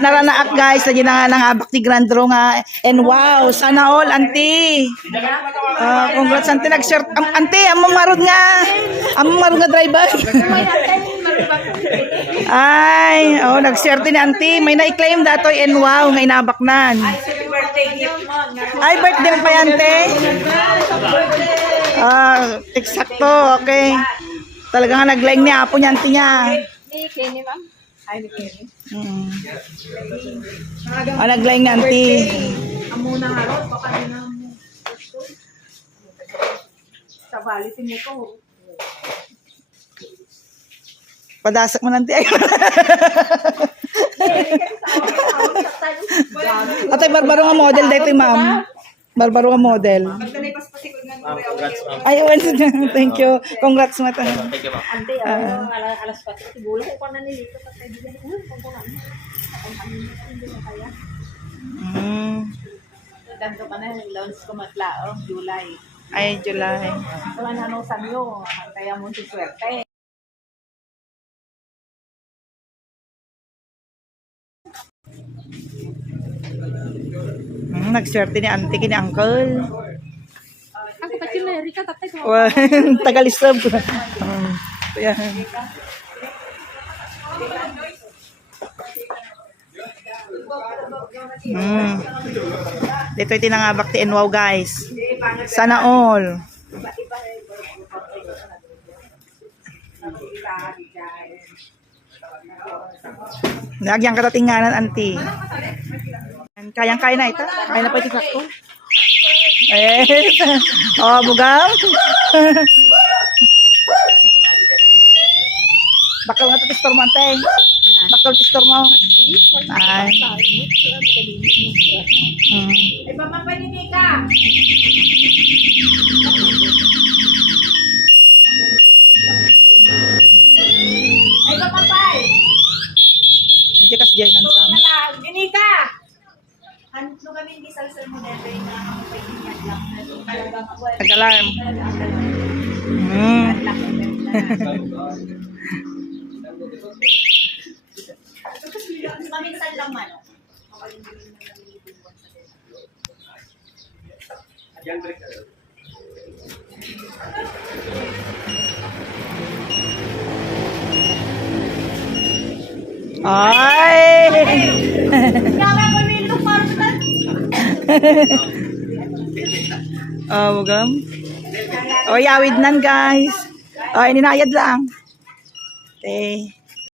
Naranaak guys, lagi na nga nangabak ti Grandro nga. And wow, sana all, auntie. Congrats auntie, nag-shirt. Auntie, among marod nga. Among marod nga driver. Ay, nag-shirt ni auntie. May na-claim datoy and wow, nga inabak nan. Ay, birthday mo pa yan, te? Eksakto, okay. Talaga nga nag-line ni Apo niya, auntie niya. Ni Kenny, ma'am. Ay, ni Kenny. Nag-line ni auntie. Amo na nga ron, baka din na mo. Sa bali, ko. Padasak mo nanti. Atay, barbaro nga model dito, ma'am. Barbaro nga model. Ay, thank you. Congrats mo ito. Ante, alas 4. Siguro ko pa na nilito. Kasi hindi ko na. Hindi na kaya. Dando ka na, launch ko matlaong, July. Ay, July. Wala na nung samyo. Kaya mo si swerte. Nag-swerte ni auntie kini uncle. Ako pa sila, Rika, tatay ko. Tagal-isab. Yan. Dito yung tinangabak ti Enwaw guys. Sana all. Nagyang katatinganan, auntie. Kayang-kaya na ito. Kaya na po ito sakto. Bugam. Bakal nga ito pistor mo, ante. Bakal pistor mo. Ay. Ay, mamapaninig ka. Ay, mamapay. Hindi kasi dyan ang sama. Ginika. Ano kami hindi salsal mo na ito yung nakakapagpagpagpag lang. Nag-alarm. Maminsan lang man. Ay! Kaya ko nito parang Bugam. Yawid nan guys. Ninayad lang. Okay.